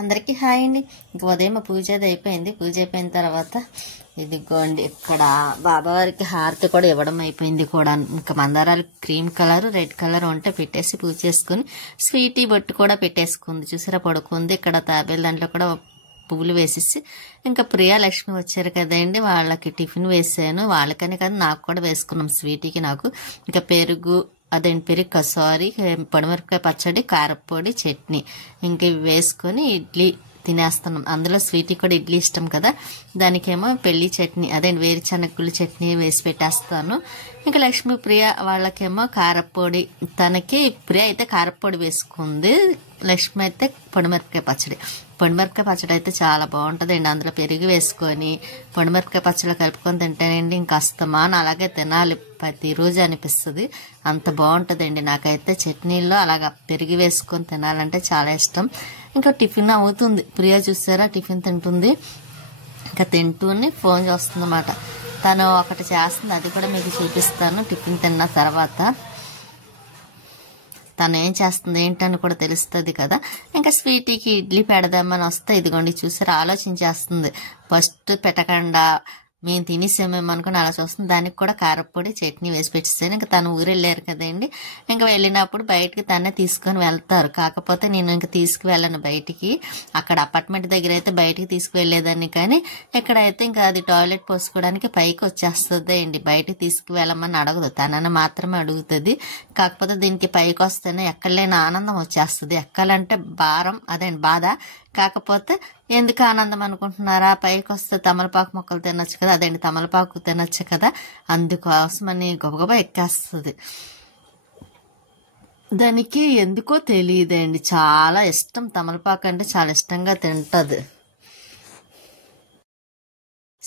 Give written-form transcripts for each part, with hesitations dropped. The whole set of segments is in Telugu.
అందరికీ హాయ్ అండి. ఇంక ఉదయం పూజ అది అయిపోయింది. పూజ అయిపోయిన తర్వాత ఇదిగోండి ఇక్కడ బాబావారికి హారతి కూడా ఇవ్వడం అయిపోయింది కూడా. ఇంకా మందారాలు క్రీమ్ కలర్ రెడ్ కలర్ ఉంటే పెట్టేసి పూజ చేసుకుని స్వీటీ బొట్టు కూడా పెట్టేసుకుంది. చూసారా పడుకుంది. ఇక్కడ తాబేలు దాంట్లో కూడా పువ్వులు వేసేసి ఇంకా ప్రియా లక్ష్మి వచ్చారు కదండి, వాళ్ళకి టిఫిన్ వేసాను. వాళ్ళకని కాదు నాకు కూడా వేసుకున్నాం స్వీటీకి నాకు. ఇంకా పెరుగు పెరుగు కసారి, పొడిమిరపకాయ పచ్చడి, కారపొడి, చట్నీ ఇంకా ఇవి వేసుకొని ఇడ్లీ తినేస్తున్నాం. అందులో స్వీటీ కూడా ఇడ్లీ ఇష్టం కదా, దానికేమో పెళ్లి చట్నీ వేరుశనగలు చట్నీ వేసి పెట్టేస్తాను. ఇంకా లక్ష్మి ప్రియ వాళ్ళకేమో కారపొడి, తనకి ప్రియ అయితే కారపొడి వేసుకుంది, లక్ష్మి అయితే పొడిమిరపకాయ పచ్చడి. పొడిమిరపకాయ పచ్చడి అయితే చాలా బాగుంటుందండి. అందులో పెరుగు వేసుకొని పొడిమిరపకాయ పచ్చడి కలుపుకొని తింటేనండి ఇంకా అస్తమానం అలాగే తినాలి ప్రతిరోజు అనిపిస్తుంది. అంత బాగుంటుందండి. నాకైతే చట్నీల్లో అలాగా పెరుగు వేసుకొని తినాలంటే చాలా ఇష్టం. ఇంకా టిఫిన్ అవుతుంది. ప్రియ చూసారా టిఫిన్ తింటుంది. ఇంకా తింటూనే ఫోన్ చూస్తుందన్నమాట. తను ఒకటి చేస్తుంది, అది కూడా మీకు చూపిస్తాను టిఫిన్ తిన్న తర్వాత. తను ఏం చేస్తుంది ఏంటని కూడా తెలుస్తుంది కదా. ఇంకా స్వీటీకి ఇడ్లీ పెడదామని వస్తే ఇదిగోండి చూసారా ఆలోచించేస్తుంది. ఫస్ట్ పెట్టకుండా మేము తినేసామేమో అనుకుని అలా చూస్తుంది. దానికి కూడా కారపొడి చట్నీ వేసి పెట్టేసాను. ఇంకా తను ఊరు వెళ్ళారు కదండి, ఇంకా వెళ్ళినప్పుడు బయటికి తనే తీసుకొని వెళ్తారు. కాకపోతే నేను ఇంకా తీసుకువెళ్ళను బయటికి. అక్కడ అపార్ట్మెంట్ దగ్గర అయితే బయటికి తీసుకువెళ్ళేదాన్ని, కానీ ఇక్కడైతే ఇంకా అది టాయిలెట్ పోసుకోవడానికి పైకి వచ్చేస్తుంది అండి. బయటికి తీసుకువెళ్ళమని అడగదు, తనని మాత్రమే అడుగుతుంది. కాకపోతే దీనికి పైకి వస్తేనే ఎక్కడలేని ఆనందం వచ్చేస్తుంది. ఎక్కాలంటే భారం బాధ. కాకపోతే ఎందుకు ఆనందం అనుకుంటున్నారా, పైకి వస్తే తమలపాకు మొక్కలు తినొచ్చు కదా, తమలపాకు తినొచ్చు కదా, అందుకోసమని గబగబా ఎక్కేస్తుంది. దానికి ఎందుకో తెలియదండి, చాలా ఇష్టం తమలపాకు అంటే, చాలా ఇష్టంగా తింటది.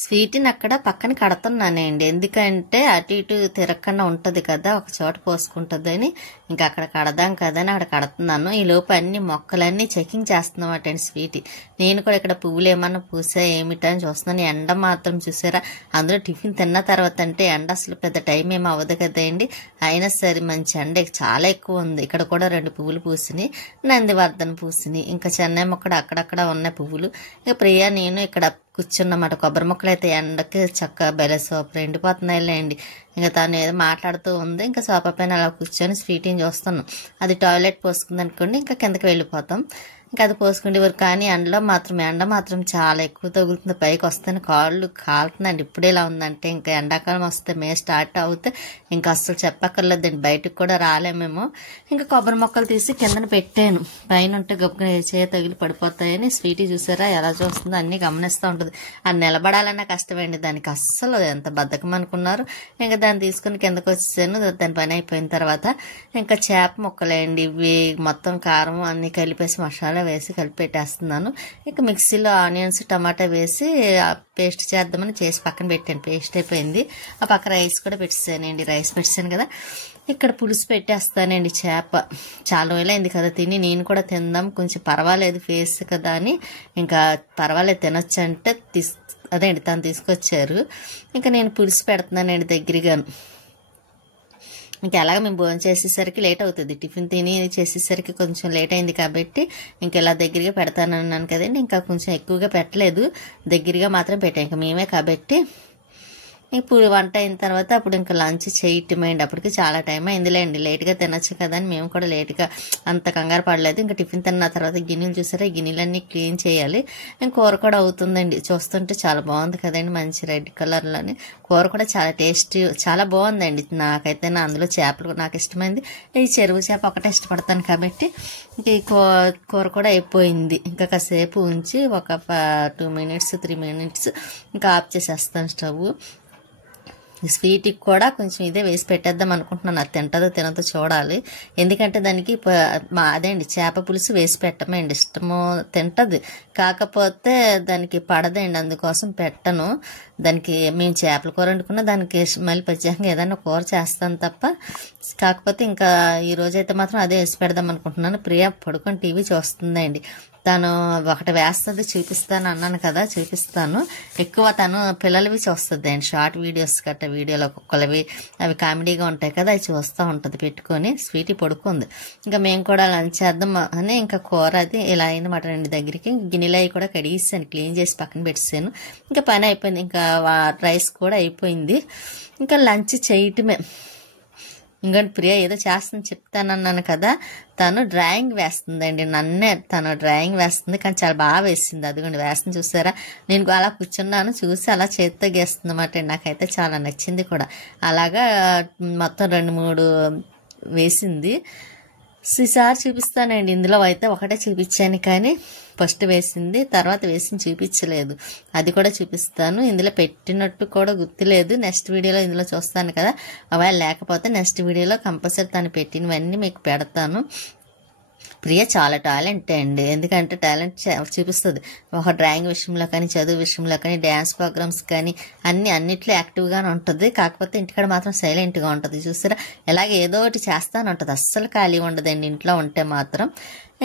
స్వీట్ని అక్కడ పక్కన కడుతున్నానండి, ఎందుకంటే అటు ఇటు తిరగకుండా ఉంటది కదా, ఒక చోట పోసుకుంటుంది అని. ఇంకా అక్కడ కడదాం కదా అని అక్కడ కడుతున్నాను. ఈ లోపు అన్ని మొక్కలన్నీ చెకింగ్ చేస్తున్నమాట అండి స్వీటీ. నేను కూడా ఇక్కడ పువ్వులు ఏమన్నా పూసా ఏమిటని చూస్తున్నాను. ఎండ మాత్రం చూసారా, అందులో టిఫిన్ తిన్న తర్వాత అంటే ఎండ అసలు పెద్ద టైం ఏమి అవ్వదు కదండి. అయినా సరే మంచి ఎండ చాలా ఎక్కువ ఉంది. ఇక్కడ కూడా 2 పువ్వులు పూసినాయి, నందివర్ధన పూసినాయి, ఇంకా చెన్నై మొక్కడ అక్కడక్కడ ఉన్న పువ్వులు. ఇక ప్రియా నేను ఇక్కడ కూర్చున్నమాట. కొబ్బరి మొక్కలు అయితే ఎండకి చక్కగా బెల సోపర్ ఎండిపోతున్నాయిలేండి. ఇంకా తను ఏదో మాట్లాడుతూ ఉంది. ఇంకా సోఫా పైన అలా కూర్చొని స్వీటీని చూస్తున్నాం. అది టాయిలెట్ పోసుకుంది అనుకోండి, ఇంకా కిందకి వెళ్ళిపోతాం. ఇంకా అది పోసుకునేవారు. కానీ ఎండ మాత్రం చాలా ఎక్కువ తగులుతుంది. పైకి వస్తేనే కాళ్ళు కాలుతుందండి. ఇప్పుడే ఇలా ఉందంటే ఇంకా ఎండాకాలం వస్తే మే స్టార్ట్ అవుతే ఇంకా అస్సలు చెప్పక్కర్లేదండి, బయటకు కూడా రాలేమేమో. ఇంకా కొబ్బరి మొక్కలు తీసి కిందన పెట్టాను. పైన ఉంటే గొప్పగా చేయ తగిలి పడిపోతాయని. స్వీటీ చూసారా ఎలా చూస్తుందో, అన్ని గమనిస్తూ ఉంటుంది. అది నిలబడాలన్నా కష్టమండి దానికి, అస్సలు ఎంత బద్ధకం అనుకున్నారు. ఇంకా దాన్ని తీసుకుని కిందకు వచ్చేసాను. దాని పని అయిపోయిన తర్వాత ఇంకా చేప ముక్కలేండి ఇవి, మొత్తం కారం అన్ని కలిపేసి మసాలా వేసి కలిపి పెట్టేస్తున్నాను. ఇక మిక్సీలో ఆనియన్స్ టమాటా వేసి పేస్ట్ చేద్దామని చేసి పక్కన పెట్టాను. పేస్ట్ అయిపోయింది. ఆ పక్క రైస్ కూడా పెట్టేసానండి. రైస్ పెట్టేసాను కదా, ఇక్కడ పులుసు పెట్టేస్తానండి. చేప చాలా రోజులైంది కదా తిని, నేను కూడా తిందాం కొంచెం పర్వాలేదు ఫేస్ కదా అని. ఇంకా పర్వాలేదు తినొచ్చు అంటే తను తీసుకొచ్చారు. ఇంకా నేను పులుసు పెడుతున్నానండి దగ్గరగాను. ఇంకా అలాగే మేము భోజనం చేసేసరికి లేట్ అవుతుంది. టిఫిన్ తిని చేసేసరికి కొంచెం లేట్ అయింది కాబట్టి ఇంకా ఇలా దగ్గరగా పెడతానన్నాను కదండి. ఇంకా కొంచెం ఎక్కువగా పెట్టలేదు, దగ్గరగా మాత్రం పెట్టాను. ఇంకా మేమే కాబట్టి ఇప్పుడు వంట అయిన తర్వాత అప్పుడు ఇంకా లంచ్ చేయటమైంది. అప్పటికి చాలా టైం అయిందిలేండి. లేట్గా తినొచ్చు కదా అని మేము కూడా లేట్గా అంత కంగారు పడలేదు. ఇంకా టిఫిన్ తిన్న తర్వాత గిన్నెలు చూసారా, ఈ గిన్నెలన్నీ క్లీన్ చేయాలి. ఇంకా కూర కూడా అవుతుందండి. చూస్తుంటే చాలా బాగుంది కదండి, మంచి రెడ్ కలర్లోని. కూర కూడా చాలా టేస్టీ, చాలా బాగుందండి. నాకైతే అందులో చేపలు నాకు ఇష్టమైంది. ఈ చెరువు చేప ఒకటే ఇష్టపడతాను కాబట్టి ఇంక ఈ కూర కూడా అయిపోయింది. ఇంకా కాసేపు ఉంచి ఒక 2 minutes 3 minutes ఇంకా ఆఫ్ చేసేస్తాను స్టవ్. స్వీట్కి కూడా కొంచెం ఇదే వేసి పెట్టేద్దాం అనుకుంటున్నాను. అది తింటుందో తినదో చూడాలి. ఎందుకంటే దానికి చేప పులుసు వేసి పెట్టమండి, ఇష్టమో తింటది. కాకపోతే దానికి పడదండి, అందుకోసం పెట్టను. దానికి మేము చేపల కూర వండుకున్నా దానికి మళ్ళీ ప్రత్యేకంగా ఏదైనా కూర చేస్తాను తప్ప. కాకపోతే ఇంకా ఈ రోజైతే మాత్రం అదే వేసి పెడదాం అనుకుంటున్నాను. ప్రియా పడుకొని టీవీ చూస్తుందండి. తను ఒకటి వేస్తుంది చూపిస్తాను అన్నాను కదా, చూపిస్తాను. ఎక్కువ తను పిల్లలవి చూస్తుంది అండి, షార్ట్ వీడియోస్ గట్ట వీడియోలో ఒక్కొక్కలవి అవి కామెడీగా ఉంటాయి కదా, అవి చూస్తూ ఉంటుంది పెట్టుకొని. స్వీటీ పడుకుంది. ఇంకా మేము కూడా లంచ్ చేద్దాం అని ఇంకా కూర అది ఇలా అయిందన్నమాట. రెండు దగ్గరికి గిన్నెలు అవి కూడా కడిగిస్తాను, క్లీన్ చేసి పక్కన పెట్టేసాను. ఇంకా పని అయిపోయింది, ఇంకా రైస్ కూడా అయిపోయింది. ఇంకా లంచ్ చేయటమే. ఇంకోటి ప్రియ ఏదో చేస్తుంది చెప్తానన్నాను కదా, తను డ్రాయింగ్ వేస్తుందండి. నన్నే తను డ్రాయింగ్ వేస్తుంది, కానీ చాలా బాగా వేసింది. అదిగోండి వేస్తుంది చూసారా. నేను అలా కూర్చున్నాను, చూసి అలా చేత్తో గీస్తుంది అన్నమాట. నాకైతే చాలా నచ్చింది కూడా. అలాగా మొత్తం 2-3 వేసింది. ఈసారి చూపిస్తానండి. ఇందులో అయితే ఒకటే చూపించాను, కానీ ఫస్ట్ వేసింది, తర్వాత వేసింది చూపించలేదు. అది కూడా చూపిస్తాను. ఇందులో పెట్టినట్టు కూడా గుర్తులేదు. నెక్స్ట్ వీడియోలో ఇందులో చూస్తాను కదా, ఒకవేళ లేకపోతే నెక్స్ట్ వీడియోలో కంపల్సరీ తను పెట్టినవన్నీ మీకు పెడతాను. ప్రియ చాలా టాలెంట్ అండి, ఎందుకంటే టాలెంట్ చూపిస్తుంది. ఒక డ్రాయింగ్ విషయంలో కానీ, చదువు విషయంలో కానీ, డ్యాన్స్ ప్రోగ్రామ్స్ కానీ అన్నిట్లో యాక్టివ్గానే ఉంటుంది. కాకపోతే ఇంటికాడ మాత్రం సైలెంట్గా ఉంటుంది. చూసారా, ఎలాగ ఏదో ఒకటి చేస్తాను ఉంటుంది, అస్సలు ఖాళీ ఉండదండి ఇంట్లో ఉంటే మాత్రం.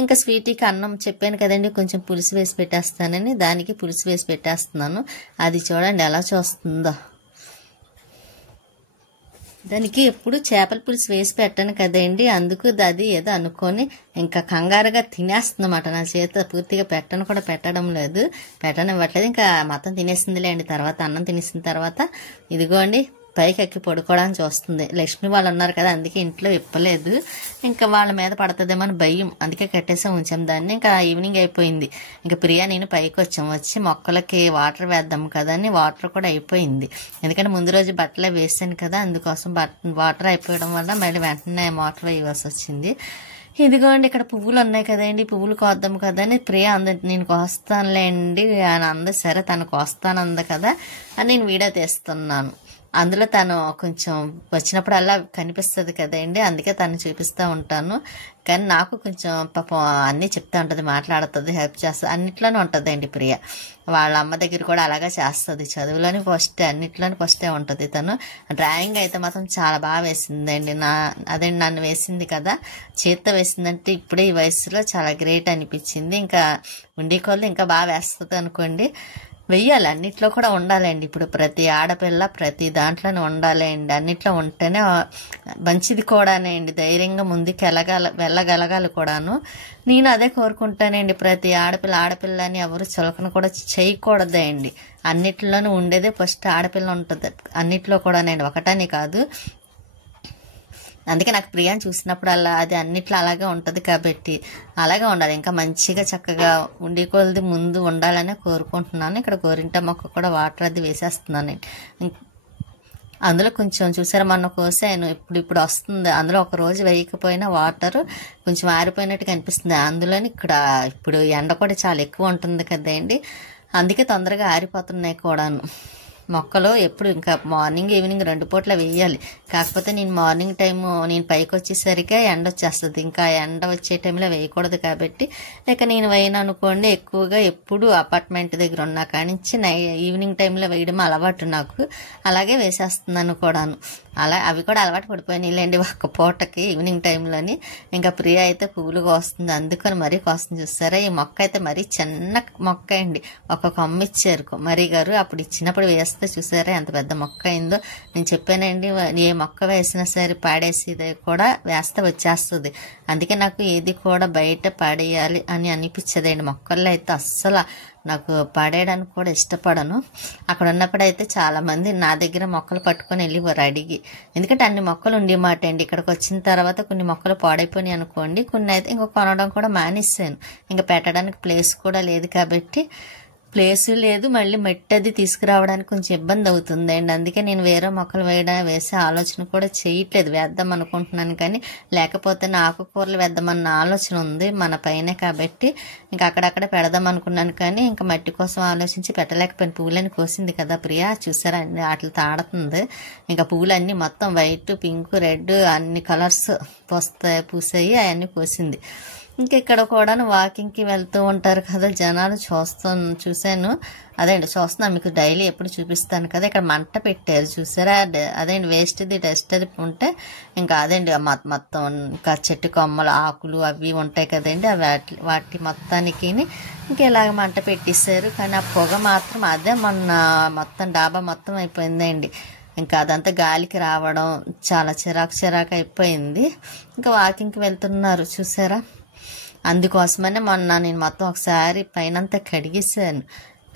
ఇంకా స్వీటీకి అన్నం చెప్పాను కదండి, కొంచెం పులుసు వేసి పెట్టేస్తానని, దానికి పులుసు వేసి పెట్టేస్తున్నాను. అది చూడండి ఎలా చూస్తుందో. దానికి ఎప్పుడు చేపల పులుసు వేసి పెట్టాను కదండి, అందుకు అది ఏదో అనుకొని ఇంకా కంగారుగా తినేస్తుందన్నమాట. నా చేత పూర్తిగా పెట్టడం లేదు, పెట్టనివ్వట్లేదు. ఇంకా మొత్తం తినేసిందిలేండి. తర్వాత అన్నం తినేసిన తర్వాత ఇదిగోండి పైకి ఎక్కి పడుకోవడానికి చూస్తుంది. లక్ష్మి వాళ్ళు ఉన్నారు కదా, అందుకే ఇంట్లో ఇప్పలేదు. ఇంకా వాళ్ళ మీద పడుతుందేమో అని భయం, అందుకే కట్టేసా ఉంచాం దాన్ని. ఇంకా ఈవినింగ్ అయిపోయింది. ఇంకా ప్రియా నేను పైకి వచ్చి మొక్కలకి వాటర్ వేద్దాం కదా అని వాటర్ కూడా అయిపోయింది. ఎందుకంటే ముందు రోజు బట్టలే వేసాను కదా, అందుకోసం వాటర్ అయిపోవడం వల్ల మళ్ళీ వెంటనే వాటర్ వేయవలసి వచ్చింది. ఇదిగోండి ఇక్కడ పువ్వులు ఉన్నాయి కదండి, పువ్వులు కోద్దాం కదా అని ప్రియ నేను కోస్తానులేండి అని అంది. సరే తను కోస్తానంది కదా అని నేను వీడియో తీస్తున్నాను. అందులో తను కొంచెం వచ్చినప్పుడల్లా కనిపిస్తుంది కదండి, అందుకే తను చూపిస్తూ ఉంటాను. కానీ నాకు కొంచెం పాపం అన్నీ చెప్తూ ఉంటుంది, మాట్లాడుతుంది, హెల్ప్ చేస్తుంది, అన్నిట్లోనే ఉంటుందండి ప్రియ. వాళ్ళ అమ్మ దగ్గర కూడా అలాగే చేస్తుంది. చదువులోని ఫస్టే, అన్నిట్లోని ఫస్టే ఉంటుంది తను. డ్రాయింగ్ అయితే మాత్రం చాలా బాగా వేసిందండి. అదే నన్ను వేసింది కదా, చేత్తో వేసిందంటే ఇప్పుడే ఈ వయసులో చాలా గ్రేట్ అనిపించింది. ఇంకా ఉండే కొద్ది ఇంకా బాగా వేస్తుంది అనుకోండి. వెయ్యాలి, అన్నిట్లో కూడా ఉండాలండి. ఇప్పుడు ప్రతి ఆడపిల్ల ప్రతి దాంట్లోనే ఉండాలండి, అన్నిట్లో ఉంటేనే మంచిది కూడానే అండి. ధైర్యంగా ముందుకు వెళ్ళగలగాలి కూడాను. నేను అదే కోరుకుంటానండి. ప్రతి ఆడపిల్ల అని ఎవరు చులకన కూడా చేయకూడదండి. అన్నిట్లోనూ ఉండేదే ఫస్ట్ ఆడపిల్ల ఉంటుంది, అన్నిట్లో కూడానండి, ఒకటని కాదు. అందుకే నాకు ప్రియాని చూసినప్పుడు అది అన్నిట్లో అలాగే ఉంటుంది కాబట్టి అలాగే ఉండాలి. ఇంకా మంచిగా చక్కగా ఉండి కొలది ముందు ఉండాలని కోరుకుంటున్నాను. ఇక్కడ గోరింట మొక్క కూడా వాటర్ అది వేసేస్తున్నాను. అందులో కొంచెం చూసారా, మొన్న కోసాను, ఇప్పుడు వస్తుంది. అందులో ఒక రోజు వేయకపోయినా వాటర్ కొంచెం ఆరిపోయినట్టు కనిపిస్తుంది. అందులోని ఇప్పుడు ఎండ కూడా చాలా ఎక్కువ ఉంటుంది కదండి, అందుకే తొందరగా ఆరిపోతున్నాయి కూడాను మొక్కలు. ఎప్పుడు ఇంకా మార్నింగ్ ఈవినింగ్ 2 పూట్ల వేయాలి. కాకపోతే నేను మార్నింగ్ టైము నేను పైకి వచ్చేసరికి ఎండ వచ్చేస్తుంది. ఇంకా ఎండ వచ్చే టైంలో వేయకూడదు కాబట్టి ఇక నేను వేయను అనుకోండి. ఎక్కువగా ఎప్పుడు అపార్ట్మెంట్ దగ్గర ఉన్నా కానించి ఈవినింగ్ టైంలో వేయడం అలవాటు నాకు, అలాగే వేసేస్తున్నాను కూడాను. అవి కూడా అలవాటు పడిపోయినాయిలేండి ఒక్క పూటకి ఈవినింగ్ టైంలోని. ఇంకా ప్రియ అయితే పువ్వులు కోస్తుంది, అందుకని మరీ కోస్తుంది. చూస్తారా, ఈ మొక్క అయితే మరీ చిన్న మొక్క అండి, ఒక కొమ్మ ఇచ్చారు కుమారి గారు, అప్పుడు ఇచ్చినప్పుడు వేస్తే చూసారా ఎంత పెద్ద మొక్క అయిందో. నేను చెప్పానండి, ఏ మొక్క వేసినా సరే పాడేసేది కూడా వేస్తే వచ్చేస్తుంది. అందుకే నాకు ఏది కూడా బయట పాడేయాలి అని అనిపించదండి. మొక్కల్లో అయితే అస్సలు నాకు పాడేయడానికి కూడా ఇష్టపడను. అక్కడ ఉన్నప్పుడైతే చాలామంది నా దగ్గర మొక్కలు పట్టుకొని వెళ్ళివారు అడిగి, ఎందుకంటే అన్ని మొక్కలు ఉండేమాట అండి. ఇక్కడికి వచ్చిన తర్వాత కొన్ని మొక్కలు పాడైపోయినాయి అనుకోండి, కొన్ని అయితే ఇంకా కొనడం కూడా మానేసాను. ఇంకా పెట్టడానికి ప్లేస్ కూడా లేదు కాబట్టి, ప్లేసు లేదు, మళ్ళీ మట్టి అది తీసుకురావడానికి కొంచెం ఇబ్బంది అవుతుందండి. అందుకే నేను వేరే మొక్కలు వేసే ఆలోచన కూడా చేయట్లేదు. వేద్దాం అనుకుంటున్నాను, కానీ లేకపోతే ఆకుకూరలు వేద్దామన్న ఆలోచన ఉంది మన పైన కాబట్టి ఇంకా అక్కడక్కడ పెడదాం అనుకున్నాను. కానీ ఇంకా మట్టి కోసం ఆలోచించి పెట్టలేకపోయిన. పువ్వులని కోసింది కదా ప్రియ, చూసారా అన్ని వాటితో ఆడుతుంది. ఇంకా పువ్వులన్నీ మొత్తం వైట్, పింక్, రెడ్ అన్ని కలర్స్ పూసాయి, అవన్నీ కోసింది. ఇంకెక్కడ కూడా వాకింగ్కి వెళ్తూ ఉంటారు కదా జనాలు, చూశాను. అదేండి చూస్తున్నాను, మీకు డైలీ ఎప్పుడు చూపిస్తాను కదా. ఇక్కడ మంట పెట్టారు చూసారా, అదేంటి వేస్ట్ది డస్ట్ అది ఉంటే ఇంకా అదేంటి మొత్తం ఇంకా చెట్టు కొమ్మలు ఆకులు అవి ఉంటాయి కదండి, వాటి మొత్తానికి ఇంకా ఇలాగ మంట పెట్టేశారు. కానీ ఆ పొగ మాత్రం అదే మొత్తం డాబా మొత్తం అయిపోయిందండి. ఇంకా అదంతా గాలికి రావడం చాలా చిరాకు అయిపోయింది. ఇంకా వాకింగ్కి వెళ్తున్నారు చూసారా. అందుకోసమనే మొన్న నేను మొత్తం ఒకసారి పైనంతా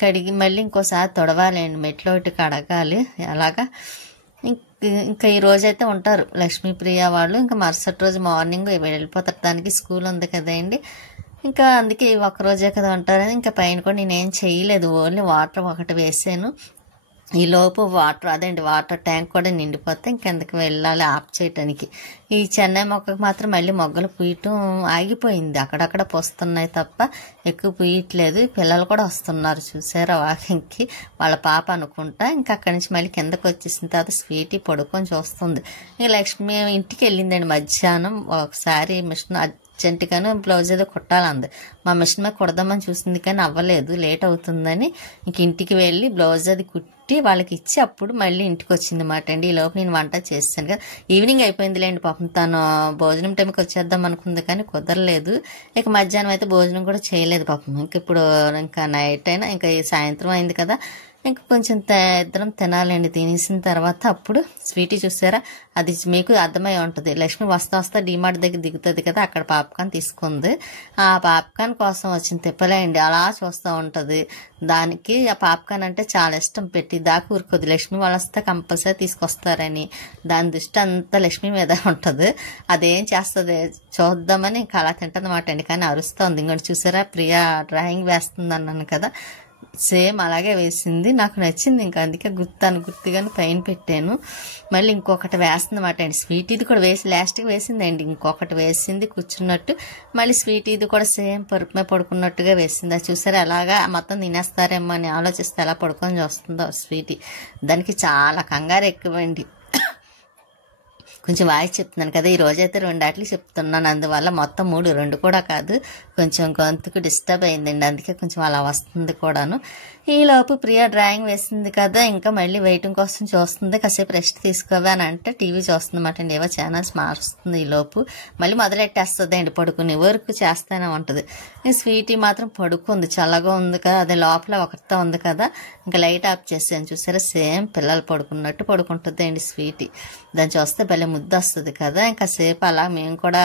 కడిగి మళ్ళీ ఇంకోసారి తొడవాలండి, మెట్లు ఒకటి కడగాలి. అలాగా ఇంకా ఈ రోజైతే ఉంటారు లక్ష్మీప్రియ వాళ్ళు. ఇంకా మరుసటి రోజు మార్నింగ్ వెళ్ళిపోతారు, దానికి స్కూల్ ఉంది కదండి. ఇంకా అందుకే ఒక్కరోజే కదా ఉంటారని ఇంకా పైన కూడా నేనేం చేయలేదు, ఓన్లీ వాటర్ ఒకటి వేసాను. ఈ లోపు వాటర్ ట్యాంక్ కూడా నిండిపోతే ఇంకెందుకు వెళ్ళాలి ఆఫ్ చేయటానికి. ఈ చెన్నై మొక్కకు మాత్రం మళ్ళీ మొగ్గలు పూయటం ఆగిపోయింది, అక్కడక్కడ పోస్తున్నాయి తప్ప ఎక్కువ పూయట్లేదు. పిల్లలు కూడా వస్తున్నారు చూసారా వాకింగ్కి, వాళ్ళ పాప అనుకుంటా. ఇంకా అక్కడి నుంచి మళ్ళీ కిందకు వచ్చేసిన తర్వాత స్వీటీ పడుకొని చూస్తుంది. ఇంకా లక్ష్మి ఇంటికి వెళ్ళిందండి మధ్యాహ్నం. ఒకసారి మిషన్ అర్జెంటుగాను బ్లౌజ్ ఏదో కుట్టాలంది, మా మిషన్ మీద కుడదామని చూసింది కానీ అవ్వలేదు, లేట్ అవుతుందని ఇంక ఇంటికి వెళ్ళి బ్లౌజ్ అది కుట్టి వాళ్ళకి ఇచ్చి అప్పుడు మళ్ళీ ఇంటికి వచ్చింది మాట అండి. ఈ లోపు నేను వంట చేస్తాను కదా, ఈవినింగ్ అయిపోయిందిలేండి. పాపం తను భోజనం టైంకి వచ్చేద్దాం అనుకుంది కానీ కుదరలేదు. ఇక మధ్యాహ్నం అయితే భోజనం కూడా చేయలేదు పాపం. ఇంక ఇప్పుడు ఇంకా నైట్ అయినా ఇంకా సాయంత్రం అయింది కదా, ఇంకా కొంచెం ఇద్దరం తినాలండి. తినేసిన తర్వాత అప్పుడు స్వీటీ చూసారా, అది మీకు అర్థమై ఉంటుంది. లక్ష్మి వస్తా డిమార్ట్ దగ్గర దిగుతుంది కదా, అక్కడ పాప్కార్న్ తీసుకుంది. ఆ పాప్కార్న్ కోసం వచ్చిన తిప్పలేండి, అలా చూస్తూ ఉంటుంది. దానికి ఆ పాప్కార్న్ అంటే చాలా ఇష్టం, పెట్టి దాకా ఊరుకోదు. లక్ష్మి వాళ్ళు వస్తే కంపల్సరీ తీసుకొస్తారని దాని దృష్టి అంతా లక్ష్మి మీద ఉంటుంది. అదేం చేస్తుంది చూద్దామని ఇంకా అలా తింటుందన్నమాట అండి. కానీ అరుస్తుంది. ఇంకోటి చూసారా, ప్రియా డ్రాయింగ్ వేస్తుంది అన్నాను కదా, సేమ్ అలాగే వేసింది. నాకు నచ్చింది, ఇంకా అందుకే గుర్తుగానే పైన పెట్టాను. మళ్ళీ ఇంకొకటి వేస్తుందన్నమాట అండి. స్వీట్ ఇది కూడా లాస్ట్కి వేసిందండి, ఇంకొకటి వేసింది కూర్చున్నట్టు. మళ్ళీ స్వీట్ ఇది కూడా సేమ్ పరుపు మీద పడుకున్నట్టుగా వేసింది. అది చూసారా అలాగా మొత్తం తినేస్తారేమో అని ఆలోచిస్తే ఎలా పడుకొని చూస్తుందో స్వీటీ. దానికి చాలా కంగారు ఎక్కువండి. కొంచెం వాయిస్ చెప్తున్నాను కదా, ఈ రోజైతే 2 ఆటలు చెప్తున్నాను, అందువల్ల మొత్తం 3, 2 కూడా కాదు. కొంచెం గొంతుకు డిస్టర్బ్ అయిందండి, అందుకే కొంచెం అలా వస్తుంది కూడాను. ఈలోపు ప్రియా డ్రాయింగ్ వేసింది కదా, ఇంకా మళ్ళీ వెయిటింగ్ కోసం చూస్తుంది. కాసేపు రెస్ట్ తీసుకోవా అని అంటే టీవీ చూస్తుంది అన్నమాట అండి. ఏవో ఛానల్స్ మారుస్తుంది. ఈలోపు మళ్ళీ మొదలెట్టేస్తుంది అండి, పడుకునే వరకు చేస్తూనే ఉంటుంది. స్వీటీ మాత్రం పడుకుంది, చల్లగా ఉంది కదా, అదే లోపల ఒకరితో ఉంది కదా, ఇంకా లైట్ ఆఫ్ చేసాను చూసారా, సేమ్ పిల్లలు పడుకున్నట్టు పడుకుంటుంది అండి స్వీటీ. దాన్ని చూస్తే భలే ముద్దు వస్తుంది కదా. ఇంకా సేపు అలా మేము కూడా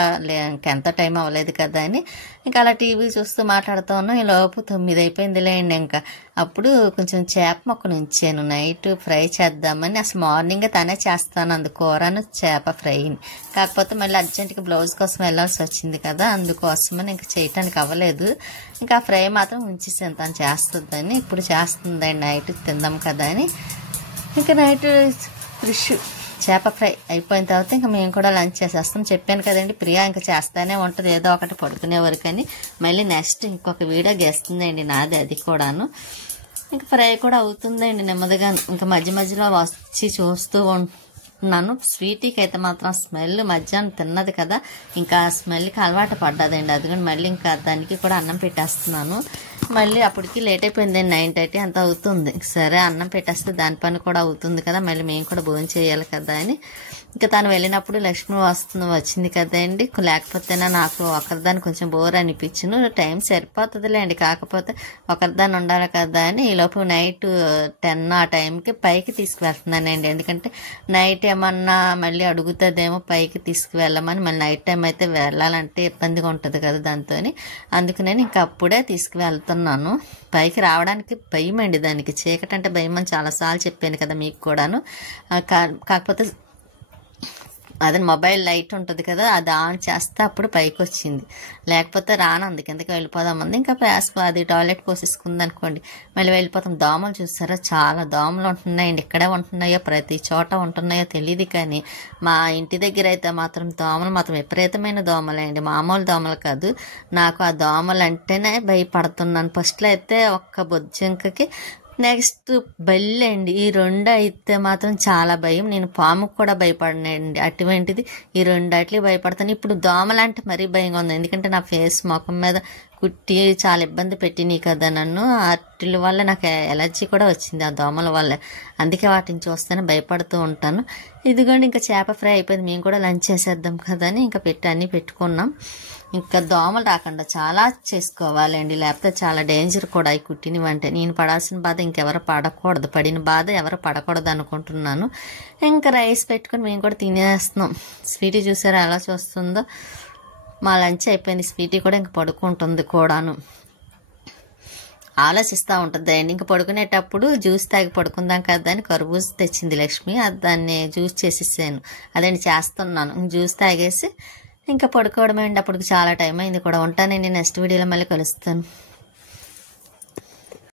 ఇంకెంత టైం అవ్వలేదు కదా అని ఇంకా అలా టీవీ చూస్తూ మాట్లాడుతూ ఉన్నాం. ఈ లోపు 9 అయిపోయిందిలేండి. ఇంకా అప్పుడు కొంచెం చేప మొక్కను ఉంచాను, నైట్ ఫ్రై చేద్దామని. అసలు మార్నింగ్ తనే చేస్తాను అందు కూరను చేప ఫ్రైని. కాకపోతే మళ్ళీ అర్జెంటుగా బ్లౌజ్ కోసం వెళ్ళాల్సి వచ్చింది కదా, అందుకోసమని ఇంకా చేయటానికి అవ్వలేదు. ఇంకా ఆ ఫ్రై మాత్రం ఉంచేసాను, తను చేస్తుందని. ఇప్పుడు చేస్తుందండి, నైట్ తిందాం కదా అని. ఇంకా నైట్ ఫిష్ చేప ఫ్రై అయిపోయిన తర్వాత ఇంకా మేము కూడా లంచ్ చేసేస్తాం. చెప్పాను కదండి, ప్రియా ఇంకా చేస్తానే ఉంటుంది ఏదో ఒకటి పడుకునే వరకు అని. మళ్ళీ నెక్స్ట్ ఇంకొక వీడియో గేస్తుందండి నాది, అది కూడాను. ఇంకా ఫ్రై కూడా అవుతుందండి నెమ్మదిగా. ఇంకా మధ్యలో వచ్చి చూస్తూ ఉంటున్నాను. స్వీటీకి అయితే మాత్రం స్మెల్ మధ్యాహ్నం తిన్నది కదా, ఇంకా స్మెల్కి అలవాటు పడ్డదండి. అది కూడా మళ్ళీ ఇంకా దానికి కూడా అన్నం పెట్టేస్తున్నాను. మళ్ళీ అప్పటికి లేట్ అయిపోయింది, 9:30 అంత అవుతుంది. సరే అన్నం పెట్టేస్తే దాని పని కూడా అవుతుంది కదా, మళ్ళీ మేము కూడా భోజనం చేయాలి కదా అని. ఇంకా తను వెళ్ళినప్పుడు లక్ష్మి వచ్చింది కదండి, లేకపోతేనా నాకు ఒకరిదాన్ని కొంచెం బోర్ అనిపించును. టైం సరిపోతుందిలేండి, కాకపోతే ఒకరిదాన్ని ఉండాలి కదా అని ఈలోపు నైట్ 10 ఆ టైంకి పైకి తీసుకువెళ్తున్నానండి. ఎందుకంటే నైట్ ఏమన్నా మళ్ళీ అడుగుతుందేమో పైకి తీసుకువెళ్ళమని. మళ్ళీ నైట్ టైం అయితే వెళ్ళాలంటే ఇబ్బందిగా ఉంటుంది కదా దాంతో, అందుకు నేను ఇంకా అప్పుడే తీసుకువెళ్తున్నాను. పైకి రావడానికి భయం అండి, దానికి చీకటి అంటే భయం అని చాలాసార్లు చెప్పాను కదా మీకు కూడాను. కాకపోతే అదే మొబైల్ లైట్ ఉంటుంది కదా, అది ఆన్ చేస్తే అప్పుడు పైకి వచ్చింది, లేకపోతే రానంది కిందకి వెళ్ళిపోదామంది. ఇంకా అది టాయిలెట్ పోసేసుకుంది అనుకోండి, మళ్ళీ వెళ్ళిపోతాం. దోమలు చూసారా, చాలా దోమలు ఉంటున్నాయండి. ఇక్కడే ఉంటున్నాయో ప్రతి చోట ఉంటున్నాయో తెలియదు, కానీ మా ఇంటి దగ్గర అయితే మాత్రం దోమలు మాత్రం విపరీతమైన దోమలే అండి, మామూలు దోమలు కాదు. నాకు ఆ దోమలు అంటేనే భయపడుతున్నాను. ఫస్ట్లో అయితే ఒక్క బొజ్జంకకి నెక్స్ట్ బల్లి అండి. ఈ రెండు అయితే మాత్రం చాలా భయం. నేను పాముకు కూడా భయపడినండి, అటువంటిది ఈ రెండాటికి భయపడతాను. ఇప్పుడు దోమలంటే మరీ భయంగా ఉంది, ఎందుకంటే నా ఫేస్ ముఖం మీద కుట్టి చాలా ఇబ్బంది పెట్టినాయి కదా నన్ను. వాటి వల్ల నాకు ఎలర్జీ కూడా వచ్చింది ఆ దోమల వల్ల, అందుకే వాటిని చూస్తేనే భయపడుతూ ఉంటాను. ఇదిగోండి ఇంకా చేప ఫ్రై అయిపోయింది, మేము కూడా లంచ్ చేసేద్దాం కదా అని ఇంకా అన్నీ పెట్టుకున్నాం. ఇంకా దోమలు రాకుండా చాలా చేసుకోవాలండి, లేకపోతే చాలా డేంజర్ కూడా ఈ కుట్టినవంటే. నేను పడాల్సిన బాధ ఇంకెవరు పడకూడదు, పడిన బాధ ఎవరు పడకూడదు అనుకుంటున్నాను. ఇంకా రైస్ పెట్టుకుని మేము కూడా తినేస్తున్నాం. స్వీటీ చూసారా ఎలా చూస్తుందో. మా లంచ్ అయిపోయింది, స్వీటీ కూడా ఇంక పడుకుంటుంది కూడాను. ఆలోచిస్తూ ఉంటుంది అండి. ఇంక పడుకునేటప్పుడు జ్యూస్ తాగి పడుకుందాం కదా అని కర్బూజ తెచ్చింది లక్ష్మి, దాన్ని జ్యూస్ చేసేసాను, అదండి చేస్తున్నాను. జ్యూస్ తాగేసి ఇంకా పడుకోవడమే అండి. అప్పటికి చాలా టైం అయింది కూడా. ఉంటానండి, నెక్స్ట్ వీడియోలో మళ్ళీ కలుస్తాను.